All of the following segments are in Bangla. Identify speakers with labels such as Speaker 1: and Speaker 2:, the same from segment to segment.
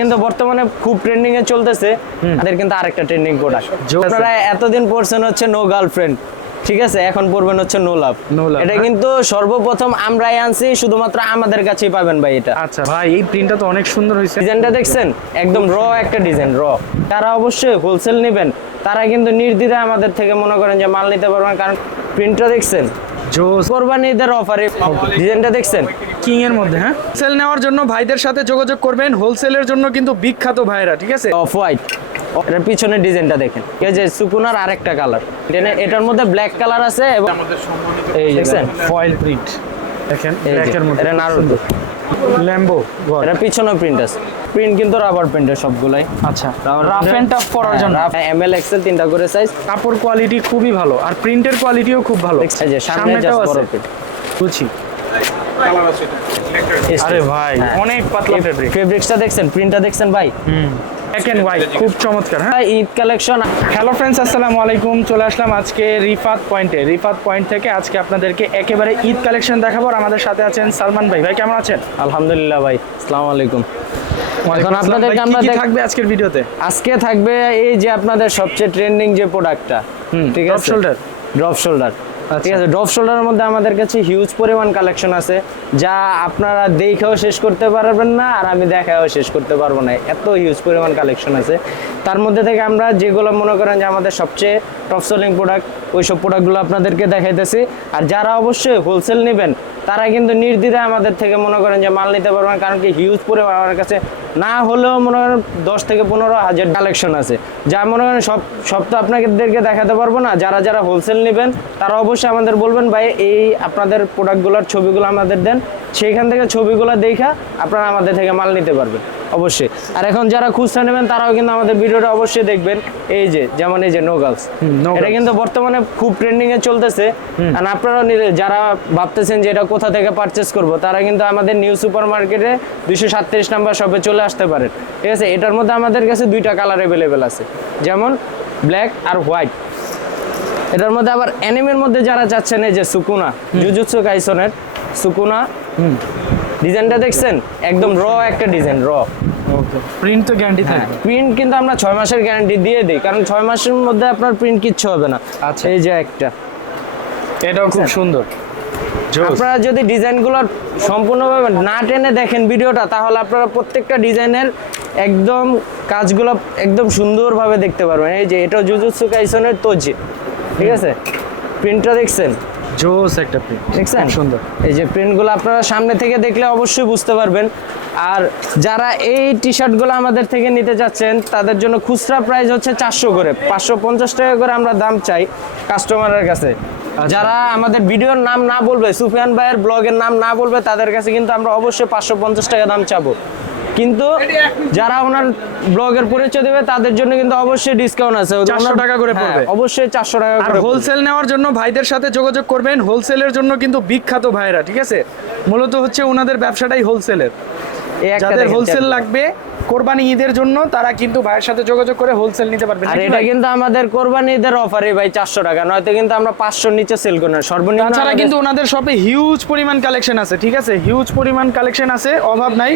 Speaker 1: কিন্তু বর্তমানে খুব ট্রেন্ডিং এ চলতেছে। তাদের কিন্তু আরেকটা ট্রেন্ডিং প্রোডাক্ট। আপনারা এতদিন পড়ছেন হচ্ছে নো গার্লফ্রেন্ড ঠিক আছে? এখন পড়বেন হচ্ছে নো লাভ এটা
Speaker 2: হ্যাঁ।
Speaker 1: কিন্তু সর্বপ্রথম আমরাই আনছি শুধুমাত্র আমাদের কাছেই পাবেন ভাই এটা।
Speaker 2: আচ্ছা ভাই এই প্রিন্টটা তো অনেক সুন্দর হয়েছে।
Speaker 1: ডিজাইনটা দেখছেন? একদম র একটা ডিজাইন র তারা অবশ্যই হোলসেল নেবেন। তারা কিন্তু নির্দ্বিধায় আমাদের থেকে মনে করেন যে মাল নিতে পারবেন কারণ প্রিন্টটা দেখছেন?
Speaker 2: জোস।
Speaker 1: কোরবানিদের অফারে ডিজাইনটা দেখছেন?
Speaker 2: কিং এর মধ্যে হ্যাঁ? সেল নেওয়ার জন্য ভাইদের সাথে যোগাযোগ করবেন। হোলসেলের জন্য কিন্তু বিখ্যাত ভাইরা ঠিক আছে?
Speaker 1: অফ হোয়াইট এটার পিছনের ডিজাইনটা দেখেন। এই যে সুকুনার আরেকটা কালার এটার মধ্যে ব্ল্যাক কালার আছে এবং এই দেখছেন?
Speaker 2: ফয়েল প্রিন্ট দেখেন ব্ল্যাকের মধ্যে।
Speaker 1: এটা নারুতো
Speaker 2: ল্যাম্বো
Speaker 1: এটা পিছনে প্রিন্ট আছে। প্রিন্ট কিন্তু রাবার প্রিন্টের সবগুলাই।
Speaker 2: আচ্ছা রাফ এন্ড টাফ পরার জন্য।
Speaker 1: এম এল এক্সেল তিনটা করে সাইজ
Speaker 2: কাপড় কোয়ালিটি খুবই ভালো আর প্রিন্টের কোয়ালিটিও খুব ভালো।
Speaker 1: সামনে
Speaker 2: সামনেটাও
Speaker 1: বড়
Speaker 2: আছে।
Speaker 1: প্রিন্ট
Speaker 2: বুঝছি। আরে ভাই অনেক পাতলা ফেব্রিক
Speaker 1: ফেব্রিক্সটা দেখছেন? প্রিন্টটা দেখছেন ভাই?
Speaker 2: ব্ল্যাক এন্ড হোয়াইট খুব চমৎকার হ্যাঁ?
Speaker 1: ঈদ কালেকশন
Speaker 2: হ্যালো ফ্রেন্ডস আসসালামু আলাইকুম। চলে আসলাম আজকে রিফাত পয়েন্টে রিফাত পয়েন্ট থেকে আজকে আপনাদেরকে একেবারে ঈদ কালেকশন দেখাবো। আর আমাদের সাথে আছেন সালমান ভাই। ভাই কেমন আছেন?
Speaker 1: আলহামদুলিল্লাহ ভাই আসসালামু আলাইকুম। এখন আপনাদেরকে আমরা
Speaker 2: থাকবে আজকের ভিডিওতে?
Speaker 1: আজকে থাকবে এই যে আপনাদের সবচেয়ে ট্রেন্ডিং যে প্রোডাক্টটা ঠিক আছে?
Speaker 2: shoulder?
Speaker 1: ড্রপ শোল্ডার ঠিক আছে? ড্রপ শোল্ডারের মধ্যে আমাদের কাছে হিউজ পরিমাণ কালেকশন আছে যা আপনারা দেখেও শেষ করতে পারবেন না আর আমি দেখাও শেষ করতে পারব না। এত হিউজ পরিমাণ কালেকশন আছে। তার মধ্যে থেকে আমরা যেগুলো মনে করেন যে আমাদের সবচেয়ে টপ সেলিং প্রোডাক্ট ওই সব প্রোডাক্টগুলো আপনাদেরকে দেখাইতেছি। আর যারা অবশ্যই হোলসেল নেবেন তারা কিন্তু নির্দ্বিধায় আমাদের থেকে মনে করেন যে মাল নিতে পারবেন কারণ কি হিউজ পরে আমার কাছে না হলেও মনে করেন দশ থেকে পনেরো হাজার কালেকশন আছে। যা মনে করেন সব সব তো আপনাদেরকে দেখাতে পারব না, যারা যারা হোলসেল নেবেন তারা অবশ্যই আমাদের বলবেন, ভাই, এই আপনাদের প্রোডাক্টগুলোর ছবিগুলো আমাদের দেন। সেইখান থেকে ছবিগুলো দেখা আপনারা আমাদের থেকে মাল নিতে পারবেন অবশ্যই। আর এখন যারা খুচরা নেবেন তারাও কিন্তু আমাদের ভিডিওটা অবশ্যই দেখবেন। এই যে যেমন এই যে নো গার্লস এটা কিন্তু বর্তমানে খুব ট্রেন্ডিং এ চলতেছে। আর আপনারা যারা ভাবতেছেন যে এটা কোথা থেকে পারচেস করব তারা কিন্তু আমাদের নিউ সুপার মার্কেটে দুইশো সাতত্রিশ নাম্বার শপে চলে আসতে পারেন। ঠিক আছে? এটার মধ্যে আমাদের কাছে দুইটা কালার অ্যাভেলেবেল আছে। যেমন ব্ল্যাক আর হোয়াইট এটার মধ্যে আবার অ্যানিমের মধ্যে যারা চাচ্ছেন এই যে সুকুনা জুজুৎসু কাইসনের সুকুনা ডিজাইনটা দেখছেন? একদম র একটা ডিজাইন র
Speaker 2: ওকে প্রিন্ট তো গ্যারান্টি থাকবে
Speaker 1: প্রিন্ট কিন্তু আমরা ছয় মাসের গ্যারান্টি দিয়ে দিই কারণ ছয় মাসের মধ্যে আপনার প্রিন্ট কিচ্ছু হবে না।
Speaker 2: আচ্ছা।
Speaker 1: এই যে একটা।
Speaker 2: এটাও খুব সুন্দর।
Speaker 1: আপনারা যদি ডিজাইনগুলো সম্পূর্ণভাবে না টেনে দেখেন ভিডিওটা তাহলে আপনারা প্রত্যেকটা ডিজাইনের একদম কাজগুলো একদম সুন্দরভাবে দেখতে পারবেন। এই যে এটা জুজুৎসু কাইসনের তোজি ঠিক আছে? প্রিন্টটা দেখছেন?
Speaker 2: জোস একটা প্রিন্ট
Speaker 1: দেখছেন
Speaker 2: সুন্দর।
Speaker 1: এই যে প্রিন্টগুলো আপনারা সামনে থেকে দেখলে অবশ্যই বুঝতে পারবেন। আর যারা এই টি শার্টগুলো আমাদের থেকে নিতে চাচ্ছেন তাদের জন্য খুচরা প্রাইস হচ্ছে চারশো করে। পাঁচশো পঞ্চাশ টাকা করে আমরা দাম চাই কাস্টমারের কাছে। যারা আমাদের ভিডিওর নাম না বলবে সুফিয়ান ভাইয়ের ব্লগের নাম না বলবে তাদের কাছে কিন্তু আমরা অবশ্যই পাঁচশো পঞ্চাশ টাকা দাম চাবো। কিন্তু যারা ওনার ব্লগের পরিচয় দেবে তাদের জন্য কিন্তু অবশ্যই ডিসকাউন্ট আছে।
Speaker 2: 400 টাকা করে
Speaker 1: হ্যাঁ,
Speaker 2: পড়বে।
Speaker 1: অবশ্যই চারশো টাকা করে
Speaker 2: হোলসেল নেওয়ার জন্য ভাইদের সাথে যোগাযোগ করবেন। হোলসেলের জন্য কিন্তু বিখ্যাত ভাইরা ঠিক আছে? মূলত হচ্ছে ওনাদের ব্যবসাটাই হোলসেলের যাদের হোলসেল লাগবে কোরবানি ঈদের জন্য তারা কিন্তু ভাইয়ের সাথে যোগাযোগ করে হোলসেল নিতে পারবে
Speaker 1: আর এটা কিন্তু আমাদের কোরবানিদের অফারে ভাই চারশো টাকা নয়তো কিন্তু আমরা পাঁচশোর নিচে সেল করি না সর্বনিম্ন
Speaker 2: তাছাড়া কিন্তু ওনাদের শপে হিউজ পরিমাণ কালেকশন আছে ঠিক আছে? হিউজ পরিমাণ কালেকশন আছে অভাব নাই।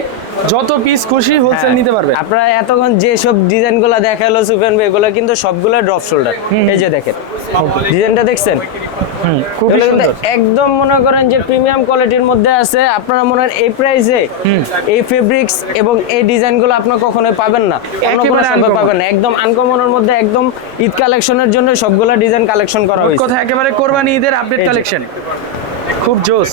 Speaker 2: যত পিস খুশি হোলসেল
Speaker 1: হ্যাঁ,
Speaker 2: নিতে পারবে।
Speaker 1: আপনারা এতক্ষণ যে সব ডিজাইনগুলো দেখাল সুফেন ভাই এগুলো কিন্তু সবগুলো ড্রপ শোল্ডার এই যে দেখেন। ডিজাইনটা দেখছেন? একদম মনে করেন যে প্রিমিয়াম কোয়ালিটির মধ্যে আছে। আপনারা মনে হয় এই প্রাইসে এই ফেব্রিক্স এবং এই ডিজাইনগুলো আপনারা কখনোই পাবেন না। পাবেন না। একদম আনকমনের মধ্যে একদম ঈদ কালেকশনের জন্য সবগুলো ডিজাইন কালেকশন করা হয়েছে।
Speaker 2: কথা একেবারে কোরবানি ঈদের আপডেট কালেকশন খুব জোস।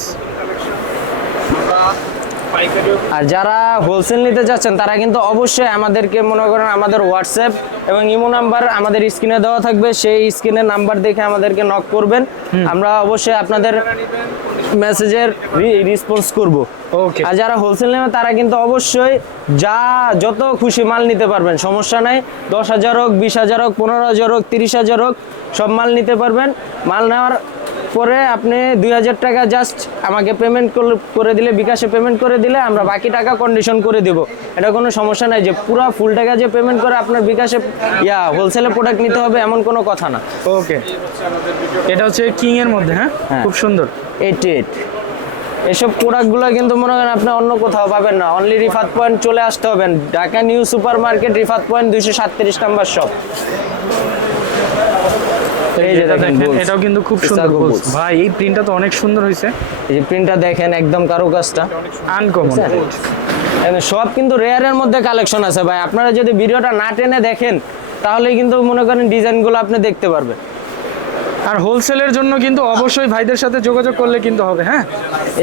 Speaker 1: আর যারা হোলসেল নিতে চাচ্ছেন তারা কিন্তু অবশ্যই আমাদেরকে মনে করেন আমাদের হোয়াটসঅ্যাপ এবং ইমো নাম্বার আমাদের স্ক্রিনে দেওয়া থাকবে। সেই স্ক্রিনের নাম্বার দেখে আমাদেরকে নক করবেন। আমরা অবশ্যই আপনাদের মেসেজের রেসপন্স করব।
Speaker 2: ওকে
Speaker 1: আর যারা হোলসেল নেবে তারা কিন্তু অবশ্যই যা যত খুশি মাল নিতে পারবেন সমস্যা নাই। দশ হাজার হোক বিশ হাজার হোক পনেরো হাজার হোক তিরিশ হাজার হোক সব মাল নিতে পারবেন। মাল নেওয়ার পরে আপনি দুই হাজার টাকা জাস্ট আমাকে পেমেন্ট করে দিলে বিকাশে পেমেন্ট করে দিলে আমরা বাকি টাকা কন্ডিশন করে দেব। এটা কোনো সমস্যা নাই যে পুরো ফুল টাকা যে পেমেন্ট করে আপনার বিকাশে ইয়া হোলসেলে প্রোডাক্ট নিতে হবে এমন কোনো কথা না।
Speaker 2: ওকে এটা হচ্ছে কিং এর মধ্যে হ্যাঁ?
Speaker 1: হ্যাঁ।
Speaker 2: খুব সুন্দর।
Speaker 1: এইটি এইট এসব প্রোডাক্টগুলো কিন্তু মনে করেন আপনি অন্য কোথাও পাবেন না। অনলি রিফাত পয়েন্ট চলে আসতে হবেন Dhaka new super market Rifat point দুইশো সাতত্রিশ নাম্বার শপ এই যে দেখেন
Speaker 2: দেখেন এটাও কিন্তু খুব সুন্দর। ভাই এই প্রিন্টটা তো অনেক সুন্দর
Speaker 1: এই যে প্রিন্টটা দেখেন একদম কারুকাজটা।
Speaker 2: আনকমন
Speaker 1: সব কিন্তু রেয়ারের মধ্যে কালেকশন আছে ভাই। আপনারা যদি ভিডিওটা না টেনে দেখেন তাহলে কিন্তু মনে করেন ডিজাইনগুলো আপনি দেখতে পারবেন।
Speaker 2: আর হোলসেলের জন্য কিন্তু অবশ্যই ভাইদের সাথে যোগাযোগ করলে কিন্তু হবে হ্যাঁ?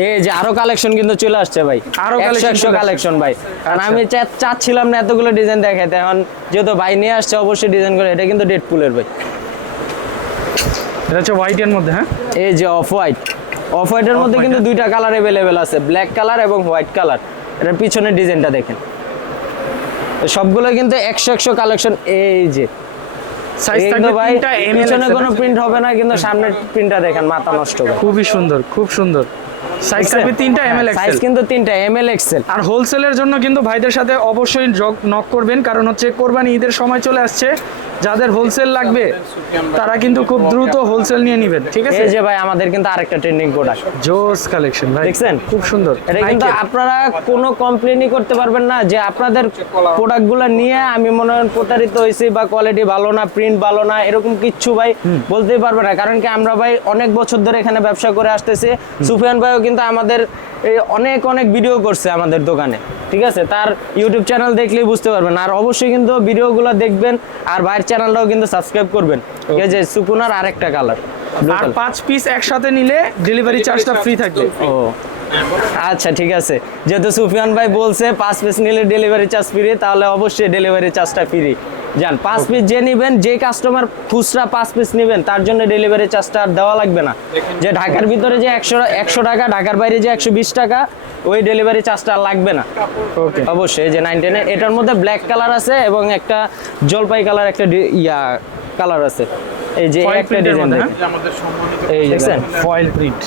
Speaker 1: এই যে আরও কালেকশন কিন্তু চলে আসছে ভাই।
Speaker 2: আরও আসছে।
Speaker 1: কালেকশন ভাই। কারণ
Speaker 2: আচ্ছা।
Speaker 1: আমি চাচ্ছিলাম না এতগুলো ডিজাইন দেখাতে এখন যেহেতু ভাই নিয়ে আসছে অবশ্যই ডিজাইন করে এটা কিন্তু ডেড পুলের ভাই।
Speaker 2: এটা হচ্ছে হোয়াইটের মধ্যে হ্যাঁ?
Speaker 1: এই যে অফ হোয়াইট অফ হোয়াইটের মধ্যে কিন্তু দুইটা কালার অ্যাভেলেবেল আছে ব্ল্যাক কালার এবং হোয়াইট কালার এটার পিছনের ডিজাইনটা দেখেন। সবগুলো কিন্তু একশো একশো কালেকশন এই যে। পিছনে কোনো প্রিন্ট হবে না কিন্তু সামনের প্রিন্টটা দেখেন মাথা নষ্ট
Speaker 2: খুবই সুন্দর খুব সুন্দর। সাইজ থাকবে তিনটা এম এল
Speaker 1: সাইজ কিন্তু তিনটা এম এল এক্সেল
Speaker 2: আর হোলসেলের জন্য কিন্তু ভাইদের সাথে অবশ্যই নক করবেন কারণ হচ্ছে কোরবানি ঈদের সময় চলে আসছে। যাদের হোলসেল লাগবে তারা কিন্তু খুব দ্রুত হোলসেল নিয়ে নেবেন ঠিক আছে?
Speaker 1: এই যে ভাই আমাদের কিন্তু আরেকটা ট্রেন্ডিং প্রোডাক্ট
Speaker 2: জোস কালেকশন ভাই।
Speaker 1: দেখছেন?
Speaker 2: খুব সুন্দর।
Speaker 1: এটা কিন্তু আপনারা কোনো কমপ্লেনই করতে পারবেন না যে আপনাদের প্রোডাক্টগুলো নিয়ে আমি মনে হয় প্রতারিত হয়েছি বা কোয়ালিটি ভালো না প্রিন্ট ভালো না এরকম কিচ্ছু ভাই বলতেই পারবে না। কারণ কি আমরা ভাই অনেক বছর ধরে এখানে ব্যবসা করে আসতেছি। সুফিয়ান ভাইও কিন্তু আমাদের অনেক অনেক ভিডিও করছে আমাদের দোকানে ঠিক আছে? তার ইউটিউব চ্যানেল দেখলেই বুঝতে পারবেন। আর অবশ্যই কিন্তু ভিডিওগুলো দেখবেন আর ভাইয়ের চ্যানেলটাও কিন্তু সাবস্ক্রাইব করবেন। ঠিক আছে? সুকুনার আরেকটা কালার
Speaker 2: আর পাঁচ পিস একসাথে নিলে ডেলিভারি চার্জটা ফ্রি থাকবে।
Speaker 1: ও আচ্ছা ঠিক আছে। যেহেতু সুফিয়ান ভাই বলছে পাঁচ পিস নিলে ডেলিভারি চার্জ ফ্রি তাহলে অবশ্যই ডেলিভারি চার্জটা ফ্রি যান পাঁচ পিস যে নেবেন যে কাস্টমার খুচরা পাঁচ পিস নেবেন তার জন্য ডেলিভারি চার্জটা আর দেওয়া লাগবে না। যে ঢাকার ভিতরে যে একশো একশো টাকা ঢাকার বাইরে যে একশো বিশ টাকা ওই ডেলিভারি চার্জটা আর লাগবে না।
Speaker 2: ওকে
Speaker 1: অবশ্যই যে নাইন টেনে এটার মধ্যে ব্ল্যাক কালার আছে এবং একটা জলপাই কালার একটা ইয়া কালার আছে। এই যে একটা ডিজাইন এই দেখছেন
Speaker 2: ফয়েল প্রিন্ট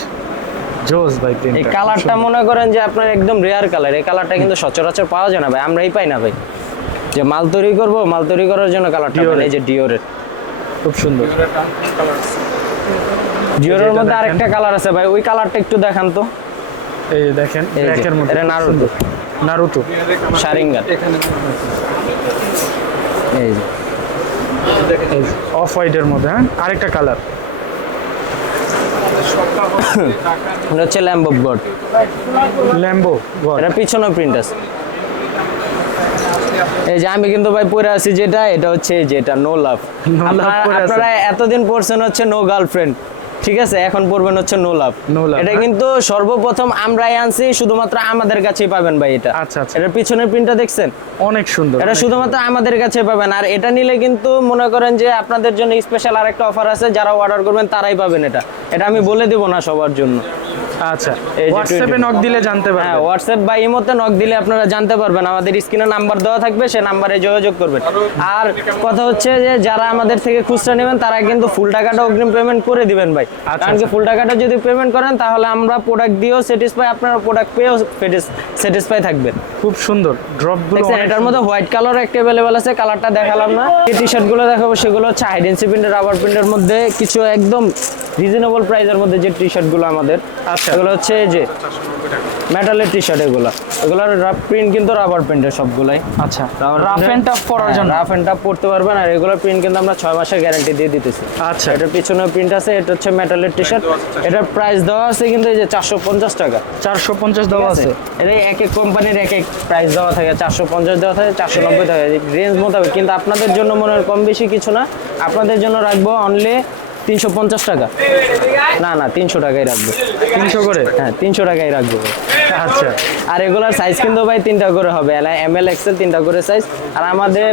Speaker 2: জোস ভাই
Speaker 1: এই কালারটা মনে করেন যে আপনার একদম রেয়ার কালার এই কালারটা কিন্তু সচরাচর পাওয়া যায় না ভাই আমরাই পাই না ভাই। যে মাল তৈরি করব মাল তৈরি করার জন্য কালারটা এই যে ডিওরের
Speaker 2: খুব সুন্দর।
Speaker 1: ডিওরের মধ্যে আরেকটা কালার আছে ভাই ওই কালারটা একটু দেখান তো।
Speaker 2: এই যে দেখেন ব্ল্যাকের মধ্যে
Speaker 1: এটা নারুতো।
Speaker 2: নারুতো
Speaker 1: শারিঙ্গান এই যে।
Speaker 2: অফ হোয়াইটের মধ্যে হ্যাঁ? আরেকটা কালার
Speaker 1: এটা হচ্ছে ল্যাম্বো গড
Speaker 2: ল্যাম্বো
Speaker 1: এটা পিছনে প্রিন্ট আছে। এই যে আমি কিন্তু ভাই পরে আছি যেটা এটা হচ্ছে এই যে এটা নো লাভ। আপনারা এতদিন পড়ছেন হচ্ছে নো গার্লফ্রেন্ড ঠিক আছে এখন পড়বেন হচ্ছে নো লাভ এটা
Speaker 2: হ্যাঁ?
Speaker 1: কিন্তু সর্বপ্রথম আমরাই আনছি শুধুমাত্র আমাদের কাছেই পাবেন ভাই এটা
Speaker 2: আচ্ছা, আচ্ছা।
Speaker 1: এটার পিছনের প্রিন্টটা দেখছেন
Speaker 2: অনেক সুন্দর
Speaker 1: এটা শুধুমাত্র আমাদের কাছে পাবেন আর এটা নিলে কিন্তু মনে করেন যে আপনাদের জন্য স্পেশাল আরেকটা অফার আছে যারা অর্ডার করবেন তারাই পাবেন এটা এটা আমি বলে দিব না সবার জন্য।
Speaker 2: আচ্ছা
Speaker 1: এই
Speaker 2: হোয়াটসঅ্যাপে
Speaker 1: 20
Speaker 2: নক দিলে জানতে
Speaker 1: হ্যাঁ হোয়াটসঅ্যাপ বা ইমোতে নক দিলে আপনারা জানতে পারবেন। আমাদের স্ক্রিনে নাম্বার দেওয়া থাকবে সে নাম্বারে যোগাযোগ করবেন। আর কথা হচ্ছে যে যারা আমাদের থেকে খুচরা নেবেন তারা কিন্তু ফুল টাকাটা অগ্রিম পেমেন্ট করে দিবেন ভাই।
Speaker 2: আচ্ছা,
Speaker 1: কারণ কি
Speaker 2: আচ্ছা।
Speaker 1: ফুল টাকাটা যদি পেমেন্ট করেন তাহলে আমরা প্রোডাক্ট দিয়েও স্যাটিসফাই আপনারা প্রোডাক্ট পেয়েও স্যাটিসফাই থাকবেন।
Speaker 2: খুব সুন্দর।
Speaker 1: ড্রপগুলো
Speaker 2: আছে
Speaker 1: এটার মধ্যে হোয়াইট কালার একটা अवेलेबल আছে কালারটা দেখালাম না। এই টি শার্টগুলো দেখাবো সেগুলো হচ্ছে হাইডেন্সি প্রিন্টের রাবার প্রিন্টের মধ্যে কিছু একদম রিজনেবল প্রাইসের মধ্যে যে টি শার্টগুলো আমাদের
Speaker 2: আচ্ছা।
Speaker 1: এগুলো হচ্ছে এই যে মেটালের টি শার্ট এগুলো। এগুলোর প্রিন্ট কিন্তু রাবার প্রিন্টের সবগুলাই।
Speaker 2: আচ্ছা রাফ এন্ড টাফ পরার জন্য?
Speaker 1: রাফ এন্ড টাফ পড়তে পারবেন আর এগুলোর প্রিন্ট কিন্তু আমরা ছয় মাসের গ্যারান্টি দিয়ে দিতেছি।
Speaker 2: আচ্ছা।
Speaker 1: এটার পিছনে প্রিন্ট আছে এটা হচ্ছে মেটালের টি শার্ট এটার প্রাইস দেওয়া আছে কিন্তু এই যে চারশো পঞ্চাশ টাকা।
Speaker 2: চারশো পঞ্চাশ দেওয়া আছে?
Speaker 1: এটা এক এক কোম্পানির এক এক প্রাইস দেওয়া থাকে চারশো পঞ্চাশ দেওয়া থাকে চারশো নব্বই থাকে। রেঞ্জ মোতাবেক। কিন্তু আপনাদের জন্য মনে হয় কম বেশি কিছু না। আপনাদের জন্য রাখব অনলি তিনশো পঞ্চাশ টাকা। না না তিনশো টাকাই রাখব।
Speaker 2: তিনশো করে?
Speaker 1: হ্যাঁ তিনশো টাকাই রাখব
Speaker 2: আচ্ছা।
Speaker 1: আর এগুলার সাইজ কিন্তু ভাই তিনটা করে হবে। এম এল এক্সেল তিনটা করে সাইজ আর আমাদের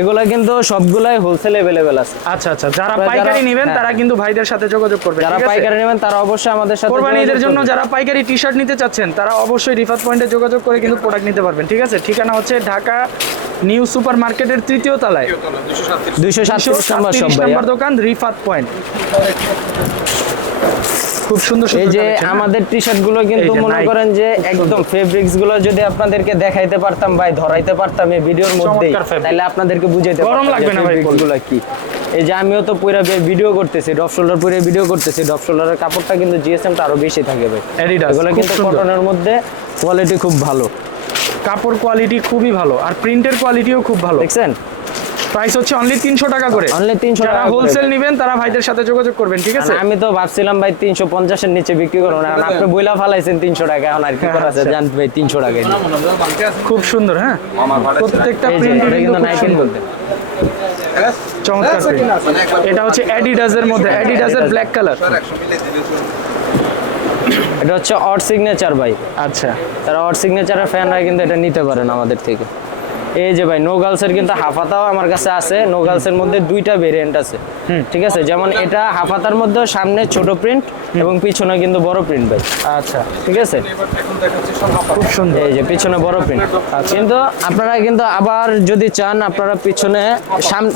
Speaker 1: এগুলা কিন্তু সবগুলাই হোলসেল অ্যাভেলেবেল আছে।
Speaker 2: আচ্ছা আচ্ছা। যারা পাইকারি নেবেন
Speaker 1: হ্যাঁ।
Speaker 2: তারা কিন্তু ভাইদের সাথে যোগাযোগ করবে
Speaker 1: যারা পাইকারি নেবেন তারা অবশ্যই আমাদের সাথে
Speaker 2: কোরবানি ঈদের
Speaker 1: যোগাযোগ
Speaker 2: জন্য যারা পাইকারি টি শার্ট নিতে চাচ্ছেন তারা অবশ্যই রিফাত পয়েন্টে যোগাযোগ করে কিন্তু প্রোডাক্ট নিতে পারবেন ঠিক আছে? ঠিকানা হচ্ছে ঢাকা নিউ সুপার মার্কেটের তৃতীয় তলায়
Speaker 1: দুইশো সাতত্রিশ নম্বর সব
Speaker 2: 237
Speaker 1: ভাইয়া।
Speaker 2: নম্বর দোকান রিফাত পয়েন্ট। খুব সুন্দর
Speaker 1: এই যে
Speaker 2: হ্যাঁ?
Speaker 1: আমাদের টি শার্টগুলো কিন্তু মনে করেন যে একদম ফেব্রিক্সগুলো যদি আপনাদেরকে দেখাইতে পারতাম ভাই ধরাইতে পারতাম এই ভিডিওর
Speaker 2: fabric।
Speaker 1: তাহলে আপনাদেরকে বুঝাইতে
Speaker 2: গরম লাগবে না ভাই
Speaker 1: গুলো কি। এই যে আমিও তো পুরো ভিডিও করতেছি ডপ শোল্ডার পুরো ভিডিও করতেছি ডপ শোল্ডারের কাপড়টা কিন্তু জিএসএম টা আরও বেশি থাকে ভাই। এগুলো কিন্তু কটনের মধ্যে কোয়ালিটি খুব ভালো।
Speaker 2: কাপড় কোয়ালিটি খুবই ভালো। আর প্রিন্টের কোয়ালিটিও খুব ভালো।
Speaker 1: দেখছেন?
Speaker 2: প্রাইস হচ্ছে অনলি তিনশো টাকা করে।
Speaker 1: অনলি 300 টাকা।
Speaker 2: হোলসেল নেবেন তারা ভাইদের সাথে যোগাযোগ করবেন ঠিক আছে?
Speaker 1: আমি তো ভাবছিলাম ভাই তিনশো পঞ্চাশের নিচে বিক্রি করব না আপনি বইলা ফালাইছেন তিনশো টাকা এখন আর কি করা আছে?
Speaker 2: আচ্ছা।
Speaker 1: জান ভাই তিনশো টাকায় দিই।
Speaker 2: খুব সুন্দর হ্যাঁ? প্রত্যেকটা প্রিন্ট
Speaker 1: কিন্তু নাইকের
Speaker 2: সুন্দর। চমৎকার এটা হচ্ছে অ্যাডিডাসের মধ্যে। অ্যাডিডাসের ব্ল্যাক কালার
Speaker 1: এটা হচ্ছে অড সিগনেচার ভাই।
Speaker 2: আচ্ছা।
Speaker 1: তারা অড সিগনেচারের ফ্যানরা কিন্তু এটা নিতে পারেন আমাদের থেকে। এই যে ভাই নো গার্লসের কিন্তু হাফাতাও আমার কাছে আছে। নো গার্লসের মধ্যে দুইটা ভেরিয়েন্ট আছে। ঠিক আছে? যেমন এটা হাফাতার মধ্যে সামনে ছোট প্রিন্ট এবং পিছনে কিন্তু বড় প্রিন্ট ভাই।
Speaker 2: আচ্ছা।
Speaker 1: ঠিক আছে?
Speaker 2: খুব সুন্দর।
Speaker 1: এই যে পিছনে বড় প্রিন্ট কিন্তু আপনারা কিন্তু আবার যদি চান আপনারা পিছনে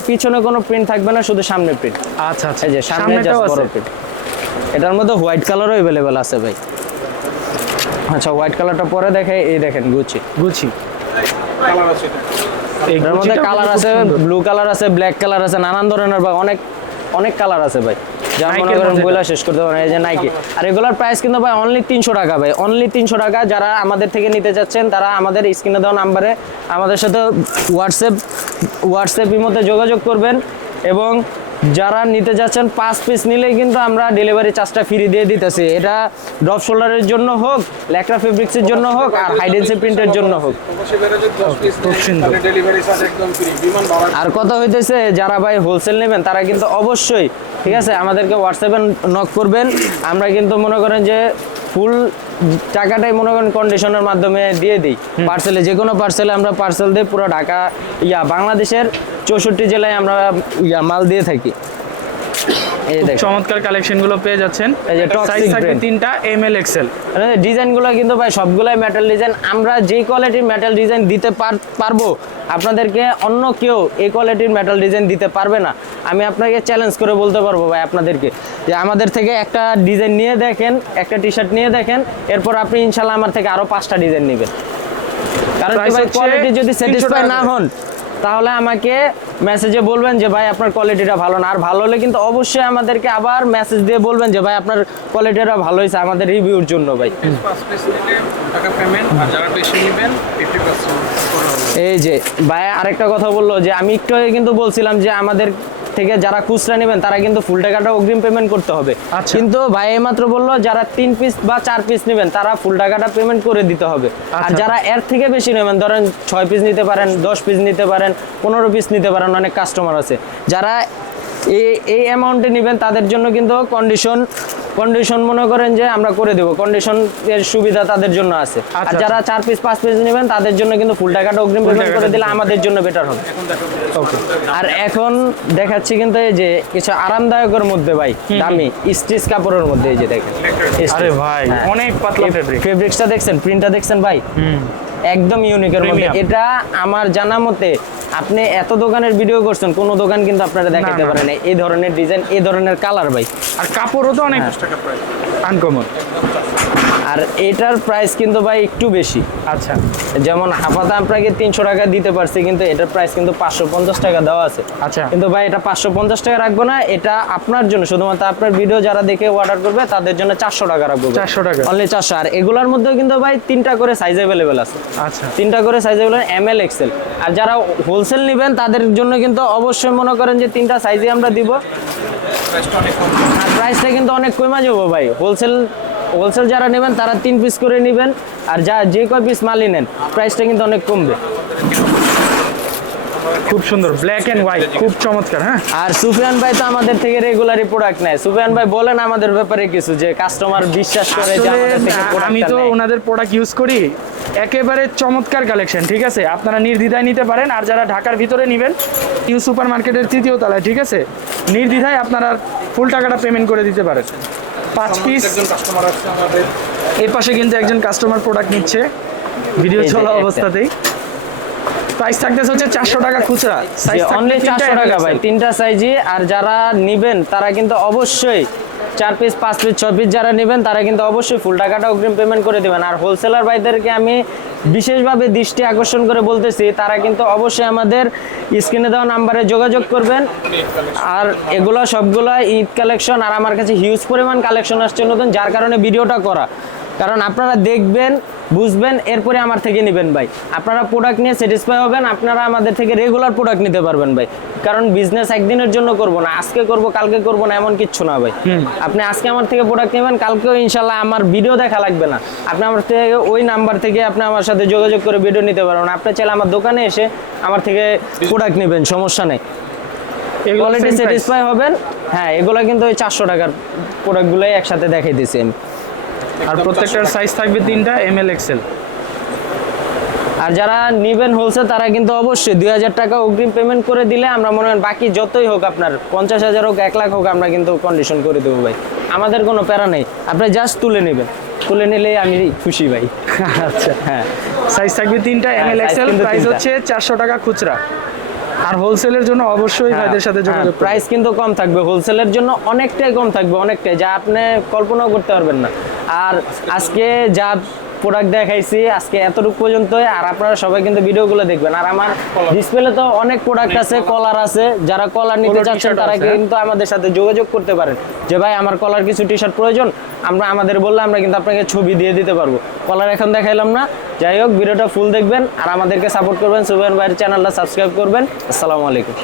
Speaker 1: পিছনে কোনো প্রিন্ট থাকবে না শুধু সামনে প্রিন্ট
Speaker 2: আচ্ছা আচ্ছা।
Speaker 1: এই যে সামনে বড় প্রিন্ট এটার মধ্যে হোয়াইট কালারও অ্যাভেলেবেল আছে ভাই। আচ্ছা হোয়াইট কালারটা পরে দেখে এই দেখেন গুচি
Speaker 2: গুচি এই
Speaker 1: এর মধ্যে কালার আছে ব্লু কালার আছে ব্ল্যাক কালার আছে নানান ধরনের বা অনেক অনেক কালার আছে ভাই। যা মনে করেন বইলা শেষ করতে পারেন এই যে নাইকি আর এগুলোর প্রাইস কিন্তু ভাই অনলি তিনশো টাকা ভাই অনলি তিনশো টাকা। যারা আমাদের থেকে নিতে চাচ্ছেন তারা আমাদের স্ক্রিনে দেওয়া নাম্বারে আমাদের সাথে হোয়াটসঅ্যাপ হোয়াটসঅ্যাপের মধ্যে যোগাযোগ করবেন এবং যারা নিতে যাচ্ছেন পাঁচ পিস নিলেই কিন্তু আমরা ডেলিভারি চার্জটা ফ্রি দিয়ে দিতেছি। এটা ড্রপ শোল্ডারের জন্য হোক, ল্যাকড়া ফেব্রিক্সের জন্য হোক, আর হাইডেন্সি প্রিন্টের জন্য হোক। আর কথা হইতেছে, যারা ভাই হোলসেল নেবেন, তারা কিন্তু অবশ্যই, ঠিক আছে, আমাদেরকে হোয়াটসঅ্যাপে নক করবেন। আমরা কিন্তু মনে করেন যে ফুল টাকাটাই মনে করেন কন্ডিশনের মাধ্যমে দিয়ে দিই। পার্সেলে যে কোনো পার্সেলে আমরা পার্সেল দিয়ে পুরো ঢাকা ইয়া বাংলাদেশের চৌষট্টি জেলায় আমরা ইয়া মাল দিয়ে থাকি।
Speaker 2: চমৎকার কালেকশনগুলো পেয়ে যাচ্ছেন।
Speaker 1: এই যে
Speaker 2: সাইজ থাকবে তিনটা এম এল এক্সেল
Speaker 1: ডিজাইনগুলো কিন্তু ভাই সবগুলাই মেটাল ডিজাইন আমরা যেই কোয়ালিটির মেটাল ডিজাইন দিতে পার- পারব আপনাদেরকে অন্য কেউ এই কোয়ালিটির মেটাল ডিজাইন দিতে পারবে না। আমি আপনাকে চ্যালেঞ্জ করে বলতে পারব ভাই আপনাদেরকে যে আমাদের থেকে একটা ডিজাইন নিয়ে দেখেন একটা টি শার্ট নিয়ে দেখেন এরপর আপনি ইনশাল্লাহ আমার থেকে আরও পাঁচটা ডিজাইন নেবেন। কারণ ভাই কোয়ালিটি যদি স্যাটিসফাই না হন তাহলে আমাকে মেসেজে বলবেন যে ভাই আপনার কোয়ালিটিটা ভালো না। আর ভালো হলে কিন্তু অবশ্যই আমাদেরকে আবার মেসেজ দিয়ে বলবেন যে ভাই আপনার কোয়ালিটিটা ভালো হয়েছে আমাদের রিভিউর জন্য ভাই। এই যে ভাই আরেকটা কথা বলল যে আমি একটু আগে কিন্তু বলছিলাম যে আমাদের থেকে যারা খুচরা নেবেন তারা কিন্তু ফুল টাকাটা অগ্রিম পেমেন্ট করতে হবে
Speaker 2: আচ্ছা।
Speaker 1: কিন্তু ভাই মাত্র বলল যারা তিন পিস বা চার পিস নেবেন তারা ফুল টাকাটা পেমেন্ট করে দিতে হবে আর
Speaker 2: আচ্ছা।
Speaker 1: যারা এর থেকে বেশি নেবেন ধরেন ছয় পিস নিতে পারেন দশ পিস নিতে পারেন পনেরো পিস নিতে পারেন অনেক কাস্টমার আছে যারা এই এই অ্যামাউন্টে নেবেন তাদের জন্য কিন্তু কন্ডিশন কন্ডিশন মনে করেন যে আমরা করে দেবো। কন্ডিশন এর সুবিধা তাদের জন্য আছে। আর
Speaker 2: আচ্ছা,
Speaker 1: যারা চার পিস পাঁচ পিস নেবেন তাদের জন্য কিন্তু ফুল টাকাটা অগ্রিম পেমেন্ট করে দিলে আমাদের জন্য বেটার হবে। আর এখন দেখাচ্ছি কিন্তু এই যে কিছু আরামদায়কের মধ্যে ভাই দামি স্টিচ কাপড়ের মধ্যে এই যে দেখেন।
Speaker 2: আরে ভাই
Speaker 1: হ্যাঁ।
Speaker 2: অনেক পাতলা ফেব্রিক
Speaker 1: ফেব্রিক্সটা দেখছেন? প্রিন্টটা দেখছেন ভাই? একদম ইউনিকের মধ্যে এটা আমার জানা মতে আপনি এত দোকানের ভিডিও করছেন কোন দোকান কিন্তু আপনারা দেখাতে। পারেন না। এই ধরনের ডিজাইন এই ধরনের কালার ভাই
Speaker 2: আর কাপড়ও তো অনেক
Speaker 1: হ্যাঁ।
Speaker 3: টাকা প্রাইস
Speaker 2: আনকমন
Speaker 1: আর এটার প্রাইস কিন্তু ভাই একটু বেশি।
Speaker 2: আচ্ছা।
Speaker 1: যেমন হাফাতা আপনাকে তিনশো টাকা দিতে পারছি কিন্তু এটার প্রাইস কিন্তু পাঁচশো পঞ্চাশ টাকা দেওয়া আছে।
Speaker 2: আচ্ছা।
Speaker 1: কিন্তু ভাই এটা পাঁচশো পঞ্চাশ টাকা রাখব না এটা আপনার জন্য। শুধুমাত্র আপনার ভিডিও যারা দেখে অর্ডার করবে তাদের জন্য চারশো টাকা রাখব
Speaker 2: 400 টাকা।
Speaker 1: অনলি চারশো। আর এগুলোর মধ্যেও কিন্তু ভাই তিনটা করে সাইজ অ্যাভেলেবেল আছে।
Speaker 2: আচ্ছা।
Speaker 1: তিনটা করে size available M L XL আর যারা হোলসেল নেবেন তাদের জন্য কিন্তু অবশ্যই মনে করেন যে তিনটা সাইজে আমরা দিব।
Speaker 3: প্রাইসটা
Speaker 1: কিন্তু অনেক কমে যাব ভাই। হোলসেল হোলসেল যারা নেবেন তারা তিন পিস করে নেবেন। আর যা যে কয় পিস মালই নেন প্রাইসটা কিন্তু অনেক কমবে।
Speaker 2: খুব সুন্দর ব্ল্যাক এন্ড হোয়াইট খুব চমৎকার হ্যাঁ?
Speaker 1: আর সুফিয়ান ভাই তো আমাদের থেকে রেগুলারই প্রোডাক্ট নেয়। সুফিয়ান ভাই বলেন আমাদের ব্যাপারে কিছু যে কাস্টমার বিশ্বাস করে যে আমাদের থেকে
Speaker 2: আ- আমি তো ওনাদের প্রোডাক্ট ইউজ করি একেবারে চমৎকার কালেকশন ঠিক আছে? আপনারা নির্দ্বিধায় নিতে পারেন আর যারা ঢাকার ভিতরে নেবেন নিউ সুপার মার্কেটের তৃতীয় তলায় ঠিক আছে? নির্দ্বিধায় আপনারা ফুল টাকাটা পেমেন্ট করে দিতে পারেন। পাঁচ পিস
Speaker 3: একজন কাস্টমার আছে আমাদের।
Speaker 2: এই পাশে কিন্তু একজন কাস্টমার প্রোডাক্ট নিচ্ছে। ভিডিও চলা অবস্থাতেই। প্রাইস থাকতেছে হচ্ছে চারশো টাকা খুচরা। সাইজ
Speaker 1: অনলি চারশো টাকা ভাই তিনটা সাইজই আর যারা নিবেন তারা কিন্তু অবশ্যই চার পিস পাঁচ পিস ছ পিস যারা নেবেন, তারা কিন্তু অবশ্যই ফুল টাকাটা অগ্রিম পেমেন্ট করে দেবেন। আর হোলসেলার ভাইদেরকে আমি বিশেষভাবে দৃষ্টি আকর্ষণ করে বলতেছি, তারা কিন্তু অবশ্যই আমাদের স্ক্রিনে দেওয়া নাম্বারে যোগাযোগ করবেন। আর এগুলো সবগুলো ঈদ কালেকশন আর আমার কাছে হিউজ পরিমাণ কালেকশন আসছে নতুন, যার কারণে ভিডিওটা করা। কারণ আপনারা দেখবেন বুঝবেন এরপরে আমার থেকে নেবেন ভাই। আপনারা প্রোডাক্ট নিয়ে স্যাটিসফাই হবেন আপনারা আমাদের থেকে রেগুলার প্রোডাক্ট নিতে পারবেন ভাই। কারণ বিজনেস একদিনের জন্য করব না আজকে করব কালকে করব না এমন কিচ্ছু না ভাই। আপনি আজকে আমার থেকে প্রোডাক্ট নেবেন কালকেও ইনশাল্লাহ আমার ভিডিও দেখা লাগবে না। আপনি আমার থেকে ওই নাম্বার থেকে আপনি আমার সাথে যোগাযোগ করে ভিডিও নিতে পারবেন। আপনি চাইলে আমার দোকানে এসে আমার থেকে প্রোডাক্ট নেবেন সমস্যা নেই। কোয়ালিটি স্যাটিসফাই হবেন। হ্যাঁ এগুলো কিন্তু ওই চারশো টাকার প্রোডাক্টগুলোই একসাথে দেখাই দিয়েছি আমি।
Speaker 2: আর প্রত্যেকটার সাইজ থাকবে তিনটা এম এল এক্সেল
Speaker 1: আর যারা নিবেন হোলসেল তারা কিন্তু অবশ্যই দুই হাজার টাকা অগ্রিম পেমেন্ট করে দিলে আমরা মনে হয় বাকি যতই হোক আপনার পঞ্চাশ হাজার হোক এক লাখ হোক আমরা কিন্তু কন্ডিশন করে দেবো ভাই। আমাদের কোনো প্যারা নেই। আপনি জাস্ট তুলে নেবেন। তুলে নিলেই আমি খুশি ভাই।
Speaker 2: আচ্ছা।
Speaker 1: হ্যাঁ।
Speaker 2: সাইজ থাকবে তিনটা এম এল এক্সেল প্রাইস হচ্ছে চারশো টাকা খুচরা। আর হোলসেলের জন্য অবশ্যই ভাইদের সাথে যোগাযোগ
Speaker 1: প্রাইস কিন্তু কম থাকবে। হোলসেলের জন্য অনেকটাই কম থাকবে। অনেকটাই। যা আপনি কল্পনাও করতে পারবেন না। আর আজকে যা প্রোডাক্ট দেখাইছি আজকে এতটুকু পর্যন্তই। আর আপনারা সবাই কিন্তু ভিডিওগুলো দেখবেন। আর আমার ডিসপ্লে তো অনেক প্রোডাক্ট আছে কলার আছে। যারা কলার নিতে চাচ্ছেন তারা? কিন্তু আমাদের সাথে যোগাযোগ করতে পারেন। যে ভাই আমার কলার কিছু টি শার্ট প্রয়োজন। আমরা আমাদের বললে আমরা কিন্তু আপনাকে ছবি দিয়ে দিতে পারব। কলার এখন দেখাইলাম না। যাই হোক ভিডিওটা ফুল দেখবেন। আর আমাদেরকে সাপোর্ট করবেন। সুবেন ভাইয়ের চ্যানেলটা সাবস্ক্রাইব করবেন। আসসালামু আলাইকুম।